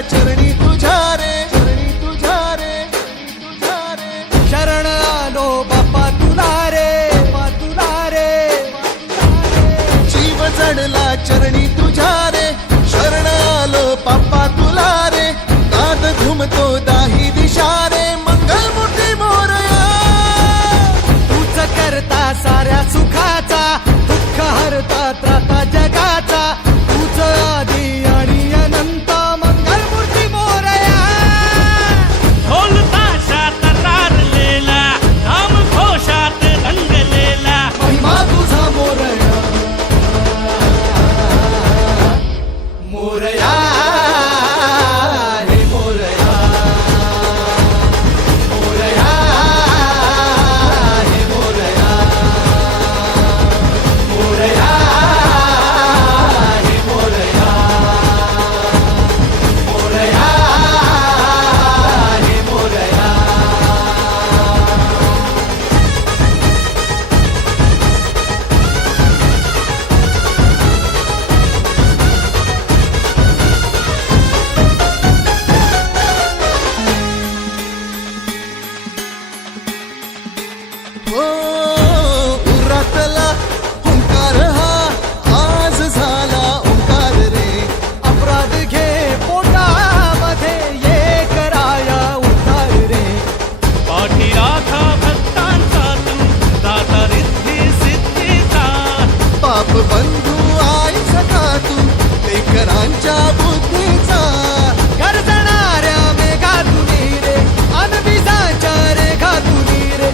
चरणी तुझ्या रे, चरणी तुझ्या रे, तुझ्या रे. शरण आलो बाप्पा तुला रे, बाप्पा तुला रे. जीव जडला चरणी तुझ्या रे, शरण आलो बाप्पा तुला रे. नाद घुमतो दाही दिशा रे, मंगलमूर्ती मोरया. तूच करता साऱ्या सुखाचा, दुःख हरता त्राता जगाचा. तूच आदी आणि अनंत, मंगलमूर्ती मोरया. ढोल ताशात तारलेला, नाम घोषात रंगलेला. महिमा तुझा मोरया, मोरया हे मोरया, मोरया हे मोरया, मोरया हे मोरया, मोरया हे मोरया. हो उरातला ओंकार हा आज झाला ओंकार रे. अपराध घे पोटामध्ये, ये कराया उद्धार रे. पाठीराखा भक्तांचा तू, दाता रिद्धी सिद्धीचा. पाप बंधू आई सखा तू, लेकरांच्या बुद्धीचा. गरजणाऱ्या मेघातुनी रे, अनबिजाच्या रेखातुनी रे.